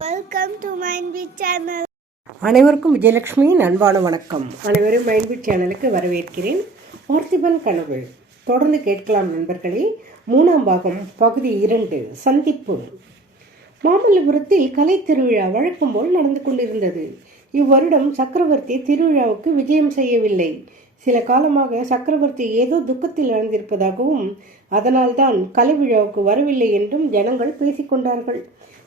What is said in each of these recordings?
Welcome to மைண்ட்பீட் channel. அனைவருக்கும் விஜயலட்சுமியின் அன்பான வணக்கம். அனைவரும் மைண்ட்பீட் சேனலுக்கு வரவேற்கிறேன். பார்த்திபன் கனவு தொடர்ந்து கேட்கலாம் நண்பர்களே. 3ஆம் பாகம் பகுதி 2 சந்திப்பு. மாமல்லபுரத்தில் கலை திருவிழா வழக்கம் போல் நடந்து கொண்டிருந்தது. இவ்வருடம் சக்கரவர்த்தி திருவிழாவுக்கு விஜயம் செய்யவில்லை. சில காலமாக சக்கரவர்த்தி ஏதோ துக்கத்தில் அடைந்திருப்பதாகவும் அதனால்தான் கலை விழாவுக்கு வரவில்லை என்றும் ஜனங்கள் பேசிக்கொண்டார்கள்.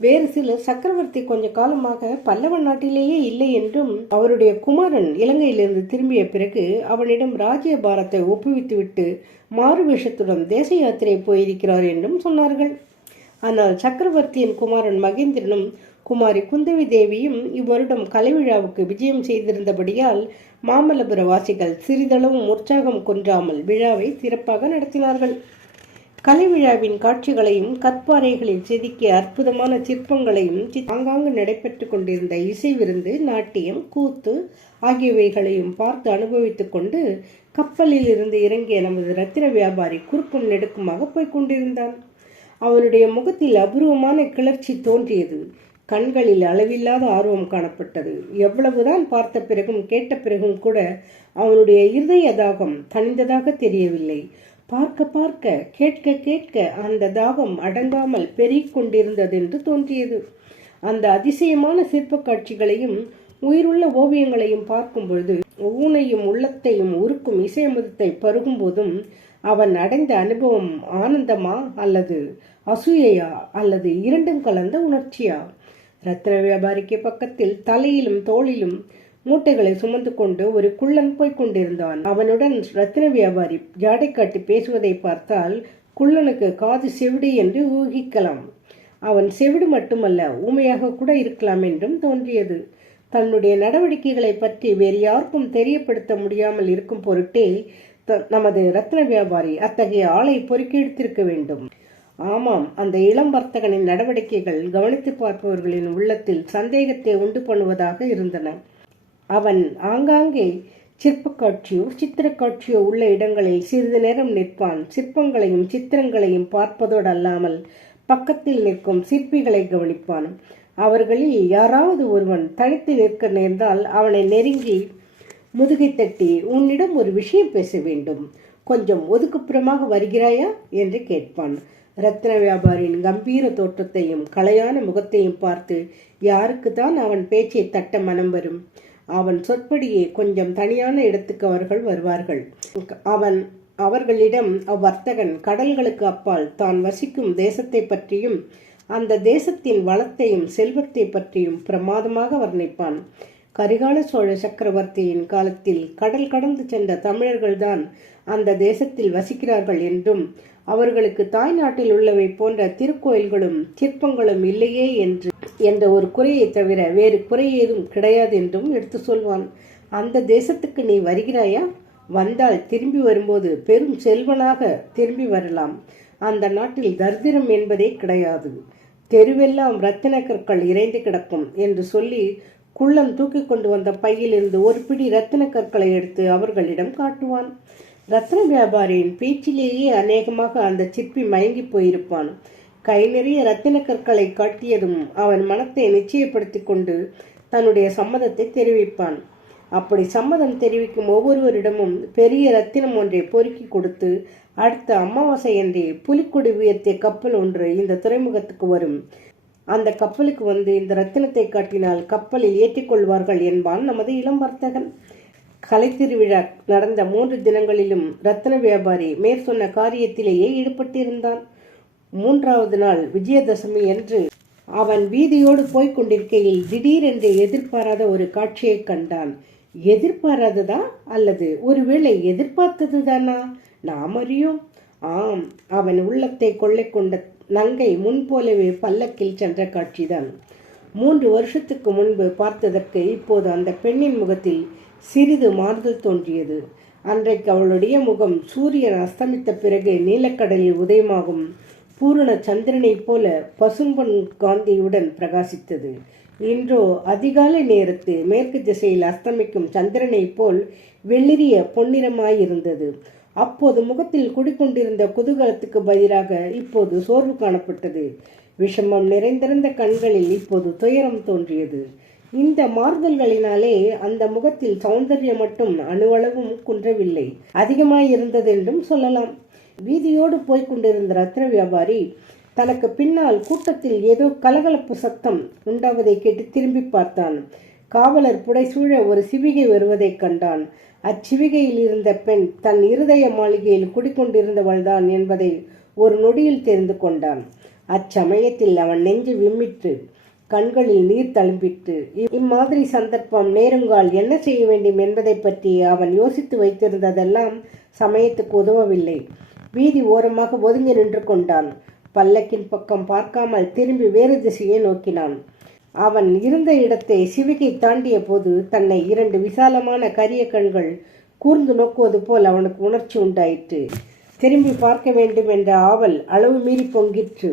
வேறு சிலர் சக்கரவர்த்தி கொஞ்ச காலமாக பல்லவ நாட்டிலேயே இல்லை என்றும் அவருடைய குமாரன் இலங்கையிலிருந்து திரும்பிய பிறகு அவனிடம் ராஜ்ய பாரத்தை ஒப்புவித்துவிட்டு மாறுவேஷத்துடன் தேச யாத்திரை போயிருக்கிறார் என்றும் சொன்னார்கள். ஆனால் சக்கரவர்த்தியின் குமாரன் மகேந்திரனும் குமாரி குந்தவி தேவியும் இவ்வருடம் கலை விழாவுக்கு விஜயம் செய்திருந்தபடியால் மாமல்லபுர வாசிகள் சிறிதளவும் உற்சாகம் குன்றாமல் விழாவை சிறப்பாக நடத்தினார்கள். கலை விழாவின் காட்சிகளையும் கற்பாறைகளில் செதுக்கிய அற்புதமான சிற்பங்களையும் ஆங்காங்கு நடைபெற்று கொண்டிருந்த இசை விருந்து, நாட்டியம், கூத்து ஆகியவைகளையும் பார்த்து அனுபவித்துக் கொண்டு கப்பலில் இருந்து இறங்கிய நமது ரத்தின வியாபாரி குறுக்கும் நெடுக்குமாக போய்கொண்டிருந்தான். அவனுடைய முகத்தில் அபூர்வமான கிளர்ச்சி தோன்றியது. கண்களில் அளவில்லாத ஆர்வம் காணப்பட்டது. எவ்வளவுதான் பார்த்த பிறகும் கேட்ட பிறகும் கூட அவனுடைய இருதய தாகம் தணிந்ததாக தெரியவில்லை. பார்க்க பார்க்க, கேட்க கேட்க அந்த தாகம் அடங்காமல் பெருகிக் கொண்டிருந்ததென்று தோன்றியது. அந்த அதிசயமான சிற்ப காட்சிகளையும் உயிருள்ள ஓவியங்களையும் பார்க்கும் பொழுது ஊனையும் உள்ளத்தையும் உருக்கும் இசையமுதத்தை பருகும் போதும் அவன் அடைந்த அனுபவம் ஆனந்தமா அல்லது அசூயையா அல்லது இரண்டும் கலந்த உணர்ச்சியா? ரத்ன வியாபாரிக்கு பக்கத்தில் தலையிலும் தோளிலும் மூட்டைகளை சுமந்து கொண்டு ஒரு குள்ளன் போய்கொண்டிருந்தான். அவனுடன் ரத்தின வியாபாரி ஜாடை காட்டி பேசுவதை பார்த்தால் குள்ளனுக்கு காது செவிடு என்று ஊகிக்கலாம். அவன் செவிடு மட்டுமல்ல, ஊமையாக கூட இருக்கலாம் என்றும் தோன்றியது. தன்னுடைய நடவடிக்கைகளை பற்றி வேறு யாருக்கும் தெரியப்படுத்த முடியாமல் இருக்கும் பொருட்டே நமது ரத்ன வியாபாரி அத்தகைய ஆளை பொறுக்கி எடுத்திருக்க வேண்டும். ஆமாம், அந்த இளம் வர்த்தகனின் நடவடிக்கைகள் கவனித்து பார்ப்பவர்களின் உள்ளத்தில் சந்தேகத்தை உண்டு பண்ணுவதாக இருந்தன. அவன் ஆங்காங்கே சிற்ப காட்சியோ சித்திர காட்சியோ உள்ள இடங்களில் சிறிது நேரம் நிற்பான். சிற்பங்களையும் சித்திரங்களையும் பார்ப்பதோடு அல்லாமல் பக்கத்தில் நிற்கும் சிற்பிகளை கவனிப்பான். அவர்களில் யாராவது ஒருவன் தனித்து நிற்க நேர்ந்தால் அவனை நெருங்கி முதுகை தட்டி, உன்னிடம் ஒரு விஷயம் பேச வேண்டும், கொஞ்சம் ஒதுக்குப்புறமாக வருகிறாயா என்று கேட்பான். ரத்ன வியாபாரியின் கம்பீர தோற்றத்தையும் கலையான முகத்தையும் பார்த்து யாருக்கு தான் அவன் பேச்சை தட்ட மனம் வரும்? அவன் சொற்படியே கொஞ்சம் தனியான இடத்துக்கு அவர்கள் வருவார்கள். அவர்களிடம் அவ்வர்த்தகன் கடல்களுக்கு அப்பால் தான் வசிக்கும் தேசத்தை பற்றியும் அந்த தேசத்தின் வளத்தையும் செல்வத்தை பற்றியும் பிரமாதமாக வர்ணிப்பான். கரிகால சோழ சக்கரவர்த்தியின் காலத்தில் கடல் கடந்து சென்ற தமிழர்கள்தான் அந்த தேசத்தில் வசிக்கிறார்கள் என்றும் அவர்களுக்கு தாய் நாட்டில் உள்ளவை போன்ற திருக்கோயில்களும் சிற்பங்களும் இல்லையே என்ற ஒரு குறையை தவிர வேறு குறை ஏதும் கிடையாது என்றும் எடுத்து சொல்வான். அந்த தேசத்துக்கு நீ வருகிறாயா? வந்தால் திரும்பி வரும்போது பெரும் செல்வனாக திரும்பி வரலாம். அந்த நாட்டில் தரித்திரம் என்பதே கிடையாது. தெருவெல்லாம் ரத்தின கற்கள் இறைந்து கிடக்கும் என்று சொல்லி குள்ளம் தூக்கி கொண்டு வந்த பையிலிருந்து ஒரு பிடி ரத்தின கற்களை எடுத்து அவர்களிடம் காட்டுவான். ரத்ன வியாபாரியின் பேச்சிலேயே அநேகமாக அந்த சிற்பி மயங்கி போயிருப்பான். கை நிறைய ரத்தின கற்களை காட்டியதும் அவன் மனத்தை நிச்சயப்படுத்தி கொண்டு தன்னுடைய சம்மதத்தை தெரிவிப்பான். அப்படி சம்மதம் தெரிவிக்கும் ஒவ்வொருவரிடமும் பெரிய ரத்தினம் ஒன்றை பொறுக்கி கொடுத்து, அடுத்த அமாவாசை அன்றே புலிக்கொடி உயர்த்திய கப்பல் ஒன்று இந்த துறைமுகத்துக்கு வரும், அந்த கப்பலுக்கு வந்து இந்த ரத்தினத்தை காட்டினால் கப்பலில் ஏற்றிக்கொள்வார்கள் என்பான் நமது இளம் வர்த்தகன். கலை திருவிழா நடந்த 3 தினங்களிலும் ரத்ன வியாபாரி மேற்சொன்ன காரியத்திலேயே ஈடுபட்டிருந்தான். 3வது நாள் விஜயதசமி என்று அவன் வீதியோடு போய்கொண்டிருக்கையில் திடீரென்று எதிர்பாராத ஒரு காட்சியை கண்டான். எதிர்பாராததா அல்லது ஒருவேளை எதிர்பார்த்ததுதானா? நாம் அறியோம். ஆம், அவன் உள்ளத்தை கொள்ளை கொண்ட நங்கை முன்போலவே பல்லக்கில் சென்ற காட்சிதான். 3 வருஷத்துக்கு முன்பு பார்த்ததற்கு இப்போது அந்த பெண்ணின் முகத்தில் சிறிது மாறுதல் தோன்றியது. அன்றைக்கு அவளுடைய முகம் சூரியன் அஸ்தமித்த பிறகு நீலக்கடலில் உதயமாகும் பூரண சந்திரனைப் போல பசும்பொன் காந்தியுடன் பிரகாசித்தது. இன்றோ அதிகாலை நேரத்து மேற்கு திசையில் அஸ்தமிக்கும் சந்திரனைப் போல் வெளிரிய பொன்னிறமாயிருந்தது. அப்போது முகத்தில் குடிக்கொண்டிருந்த குதூகலத்துக்கு பதிலாக இப்போது சோர்வு காணப்பட்டது. விஷமம் நிறைந்திருந்த கண்களில் இப்போது துயரம் தோன்றியது. இந்த மாறுதல்களினாலே அந்த முகத்தில் சௌந்தர்யம் மட்டும் அணுவளவும் குன்றவில்லை, அதிகமாயிருந்ததென்றும் சொல்லலாம். வீதியோடு போய்க் கொண்டிருந்த ரத்ன வியாபாரி தனக்கு பின்னால் கூட்டத்தில் ஏதோ கலகலப்பு சத்தம் உண்டாவதை கேட்டு திரும்பி பார்த்தான். காவலர் புடைசூழ ஒரு சிவிகை வருவதைக் கண்டான். அச்சிவிகையில் இருந்த பெண் தன் இருதய மாளிகையில் குடிக்கொண்டிருந்தவள்தான் என்பதை ஒரு நொடியில் தெரிந்து கொண்டான். அச்சமயத்தில் அவன் நெஞ்சு விம்மிற்று, கண்களில் நீர் தழும்பிற்று. இம்மாதிரி சந்தர்ப்பம் நேருங்கால் என்ன செய்ய வேண்டும் என்பதை பற்றி அவன் யோசித்து வைத்திருந்ததெல்லாம் சமயத்துக்கு உதவவில்லை. வீதி ஓரமாக ஒதுங்கி நின்று கொண்டான். பல்லக்கின் பக்கம் பார்க்காமல் திரும்பி வேறு திசையை நோக்கினான். அவன் இருந்த இடத்தை சிவிகை தாண்டிய போது தன்னை 2 விசாலமான கரிய கண்கள் கூர்ந்து நோக்குவது போல் அவனுக்கு உணர்ச்சி உண்டாயிற்று. திரும்பி பார்க்க வேண்டும் என்ற ஆவல் அளவு மீறி பொங்கிற்று.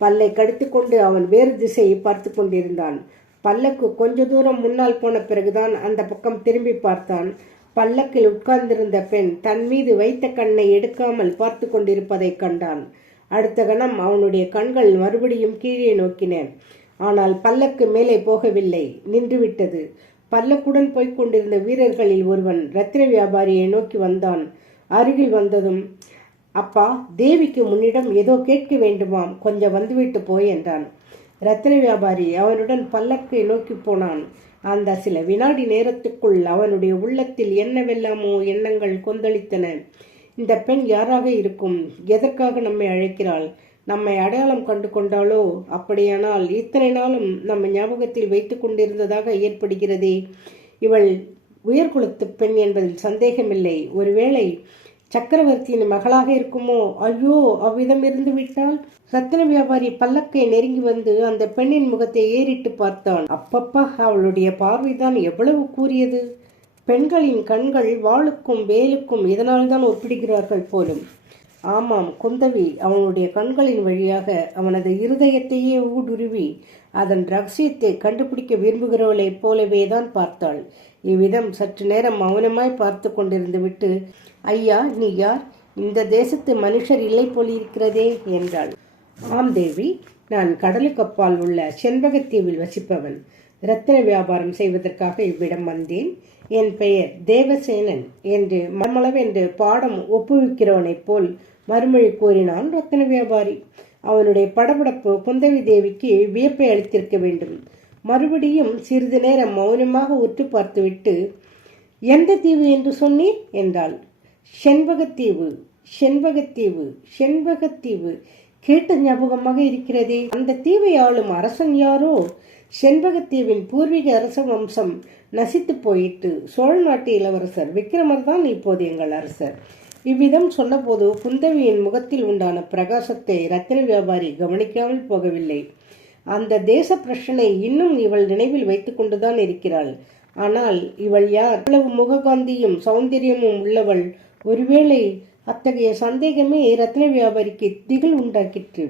பல்லை கடித்துக்கொண்டு அவன் வேறு திசையை பார்த்து கொண்டிருந்தான். பல்லக்கு கொஞ்ச தூரம் முன்னால் போன பிறகுதான் அந்த பக்கம் திரும்பி பார்த்தான். பல்லக்கில் உட்கார்ந்திருந்த பெண் தன் மீது வைத்த கண்ணை எடுக்காமல் பார்த்து கொண்டிருப்பதை கண்டான். அடுத்த கணம் அவனுடைய கண்கள் மறுபடியும் கீழே நோக்கின. ஆனால் பல்லக்கு மேலே போகவில்லை, நின்றுவிட்டது. பல்லக்குடன் போய்க் கொண்டிருந்த வீரர்களில் ஒருவன் ரத்தின வியாபாரியை நோக்கி வந்தான். அருகில் வந்ததும், அப்பா, தேவிக்கு முன்னிடம் ஏதோ கேட்க வேண்டுமாம், கொஞ்சம் வந்துவிட்டு போய் என்றான். ரத்தின வியாபாரி அவனுடன் பல்லக்கை நோக்கி போனான். அந்த சில வினாடி நேரத்துக்குள் அவனுடைய உள்ளத்தில் என்னவெல்லாமோ எண்ணங்கள் கொந்தளித்தன. இந்த பெண் யாராக இருக்கும்? எதற்காக நம்மை அழைக்கிறாள்? நம்மை அடையாளம் கண்டு கொண்டாலோ? அப்படியானால் இத்தனை நாளும் நம்ம ஞாபகத்தில் வைத்து கொண்டிருந்ததாக ஏற்படுகிறதே. இவள் உயர்குலத்து பெண் என்பதில் சந்தேகமில்லை. ஒருவேளை சக்கரவர்த்தியின் மகளாக இருக்குமோ? ஐயோ, அவ்விதம் இருந்து விட்டால்? ரத்தின வியாபாரி பல்லக்கை நெருங்கி வந்து அந்த பெண்ணின் முகத்தை ஏறிட்டு பார்த்தான். அப்பப்பா, அவளுடைய பார்வைதான் எவ்வளவு கூறியது! பெண்களின் கண்கள் வாளுக்கும் வேலுக்கும் இதனால்தான் ஒப்பிடுகிறார்கள் போலும். ஆமாம், குந்தவி அவனுடைய கண்களின் வழியாக அவனது இருதயத்தையே ஊடுருவி அதன் ரகசியத்தை கண்டுபிடிக்க விரும்புகிறவளைப் போலவே தான் பார்த்தாள். இவ்விதம் சற்று நேரம் மௌனமாய் பார்த்து கொண்டிருந்து விட்டு, ஐயா, நீ யார்? இந்த தேசத்து மனுஷர் இல்லை போலிருக்கிறதே என்றாள். ஆம் தேவி, நான் கடலுக்கு அப்பால் உள்ள செண்பகத்தீவில் வசிப்பவன். இரத்தின வியாபாரம் செய்வதற்காக இவ்விடம் வந்தேன். என் பெயர் தேவசேனன் என்று மளமளவென்று பாடம் ஒப்புவிக்கிறவனைப் போல் மறுமொழி கூறினான் ரத்தின வியாபாரி. அவனுடைய படபடப்பு குந்தவி தேவிக்கு வியப்பை அளித்திருக்க வேண்டும். மறுபடியும் சிறிது நேரம் மௌனமாக உற்று பார்த்துவிட்டு, எந்த தீவு என்று சொன்னீர் என்றாள். செண்பகத்தீவு, செண்பகத்தீவு, செண்பகத்தீவு. கேட்ட ஞாபகமாக இருக்கிறதே. அந்த தீவை ஆளும் அரசன் யாரோ? செண்பகத்தீவின் பூர்வீக அரச வம்சம் நசித்து போயிட்டு சோழ நாட்டு இளவரசர் விக்ரமர் தான் இப்போது எங்கள் அரசர். இவ்விதம் சொன்னபோது குந்தவியின் முகத்தில் உண்டான பிரகாசத்தை ரத்தின வியாபாரி கவனிக்காமல் போகவில்லை. அந்த தேச பிரச்சனை இன்னும் இவள் நினைவில் வைத்துக் கொண்டுதான் இருக்கிறாள். ஆனால் இவள் யார்? இவ்வளவு முககாந்தியும் சௌந்தரியமும் உள்ளவள். ஒருவேளை அத்தகைய சந்தேகமே ரத்தின வியாபாரிக்கு திகில் உண்டாக்கிற்று.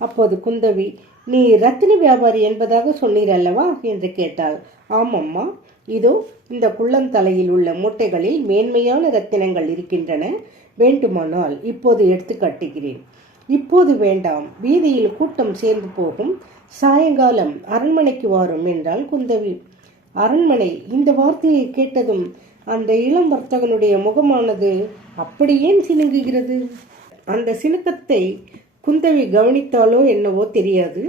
அப்போது குந்தவி, நீ ரத்தின வியாபாரி என்பதாக சொன்னீர் அல்லவா என்று கேட்டாள். ஆமம்மா, இதோ இந்த குள்ளந்தலையில் உள்ள மூட்டைகளில் மேன்மையான ரத்தினங்கள் இருக்கின்றன. வேண்டுமானால் இப்போது எடுத்து காட்டுகிறேன். இப்போது வேண்டாம், வீதியில் கூட்டம் சேர்ந்து போகும். சாயங்காலம் அரண்மனைக்கு வாரும் என்றாள் குந்தவி. அரண்மனை, இந்த வார்த்தையை கேட்டதும் அந்த இளம் வர்த்தகனுடைய முகமானது அப்படி ஏன் சினுங்குகிறது? அந்த சினுக்கத்தை குந்தவி கவனித்தாலோ என்னவோ தெரியாது.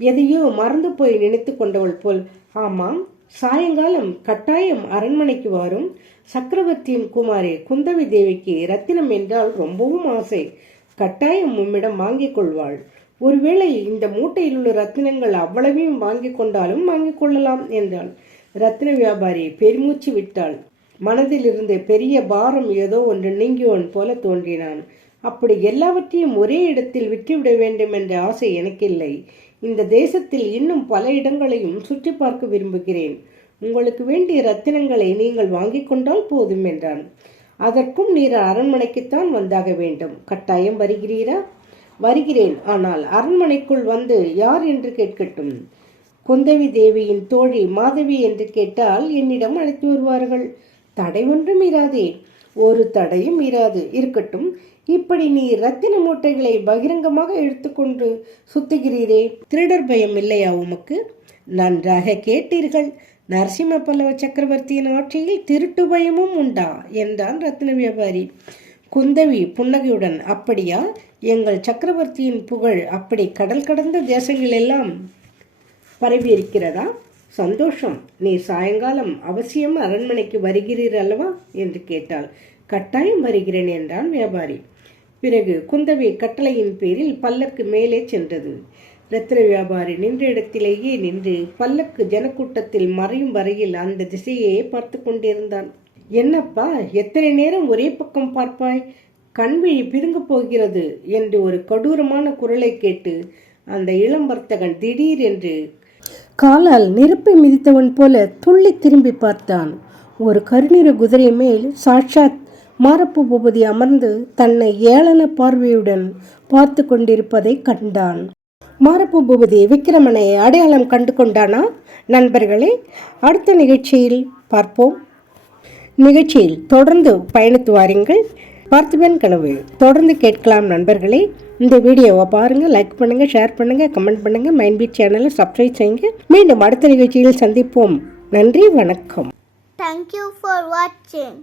எதையோ மறந்து போய் நினைத்து கொண்டவள் போல், ஆமாம், சாயங்காலம் கட்டாயம் அரண்மனைக்கு வரும். சக்கரவர்த்தியின் குமாரி குந்தவி தேவிக்கு ரத்தினம் என்றால் ரொம்பவும் ஆசை. கட்டாயம் உம்மிடம் வாங்கிக் கொள்வாள். ஒருவேளை இந்த மூட்டையில் உள்ள ரத்தினங்கள் அவ்வளவையும் வாங்கிக் கொண்டாலும் வாங்கிக் கொள்ளலாம் என்றாள். ரத்தின வியாபாரி பெருமூச்சு விட்டாள். மனதில் இருந்த பெரிய பாரம் ஏதோ ஒன்று நீங்கியவன் போல தோன்றினான். அப்படி எல்லாவற்றையும் ஒரே இடத்தில் விட்டுவிட வேண்டும் என்ற ஆசை எனக்கில்லை. இந்த தேசத்தில் இன்னும் பல இடங்களையும் சுற்றி பார்க்க விரும்புகிறேன். உங்களுக்கு வேண்டிய ரத்தினங்களை நீங்கள் வாங்கிக் கொண்டால் போதும் என்றான். அதற்கும் நீர் அரண்மனைக்குத்தான் வந்தாக வேண்டும். கட்டாயம் வருகிறீரா? வருகிறேன். ஆனால் அரண்மனைக்குள் வந்து யார் என்று கேட்கட்டும். குந்தவி தேவியின் தோழி மாதவி என்று கேட்டால் என்னிடம் அழைத்து வருவார்கள். தடை ஒன்றும் இராதே. ஒரு தடையும் இராது. இருக்கட்டும், இப்படி நீ ரத்தின மூட்டைகளை பகிரங்கமாக எடுத்துக்கொண்டு சுத்துகிறீரே, திருடர் பயம் இல்லையா உமக்கு? நன்றாக கேட்டீர்கள். நரசிம்ம பல்லவ சக்கரவர்த்தியின் ஆட்சியில் திருட்டு பயமும் உண்டா என்றான் ரத்தின வியாபாரி. குந்தவி புன்னகையுடன், அப்படியா? எங்கள் சக்கரவர்த்தியின் புகழ் அப்படி கடல் கடந்த தேசங்கள் எல்லாம் பரவி இருக்கிறதா? சந்தோஷம். நீ சாயங்காலம் அவசியம் அரண்மனைக்கு வருகிறீர் அல்லவா என்று கேட்டாள். கட்டாயம் வருகிறேன் என்றான் வியாபாரி. பிறகு குந்தவி கட்டளையின் பேரில் பல்லக்கு மேலே சென்றது. ரத்தின வியாபாரி நின்ற இடத்திலேயே நின்று பல்லக்கு ஜனக்கூட்டத்தில் மறையும் வரையில் அந்த திசையே பார்த்து கொண்டிருந்தான். என்னப்பா, எத்தனை நேரம் ஒரே பக்கம் பார்ப்பாய்? கண்விழி பிதுங்க போகிறது என்று ஒரு கொடூரமான குரலை கேட்டு அந்த இளம் வர்த்தகன் திடீர் என்று காலால் நெருப்பை மிதித்தவன் போல துள்ளி திரும்பி பார்த்தான். ஒரு கருநிற குதிரை மேல் சாட்சாத் மாரப்ப பூபதி அமர்ந்து தன்னை ஏளன பார்வையுடன் பார்த்து கொண்டிருப்பதை கண்டான். மாரப்ப பூபதி விக்கிரமனை அடையாளம் கண்டு கொண்டானா? நண்பர்களே, அடுத்த நிகழ்ச்சியில் பார்ப்போம். நிகழ்ச்சியில் தொடர்ந்து பயணித்து வாருங்கள். பார்த்திபன் கனவு தொடர்ந்து கேட்கலாம் நண்பர்களே. இந்த வீடியோவை பாருங்கள், லைக் பண்ணுங்கள், ஷேர் பண்ணுங்கள், கமெண்ட் பண்ணுங்கள், மைண்ட்பீட் சேனலை சப்ஸ்கிரைப் செய்யுங்க. மீண்டும் அடுத்த நிகழ்ச்சியில் சந்திப்போம். நன்றி, வணக்கம். Thank you for watching.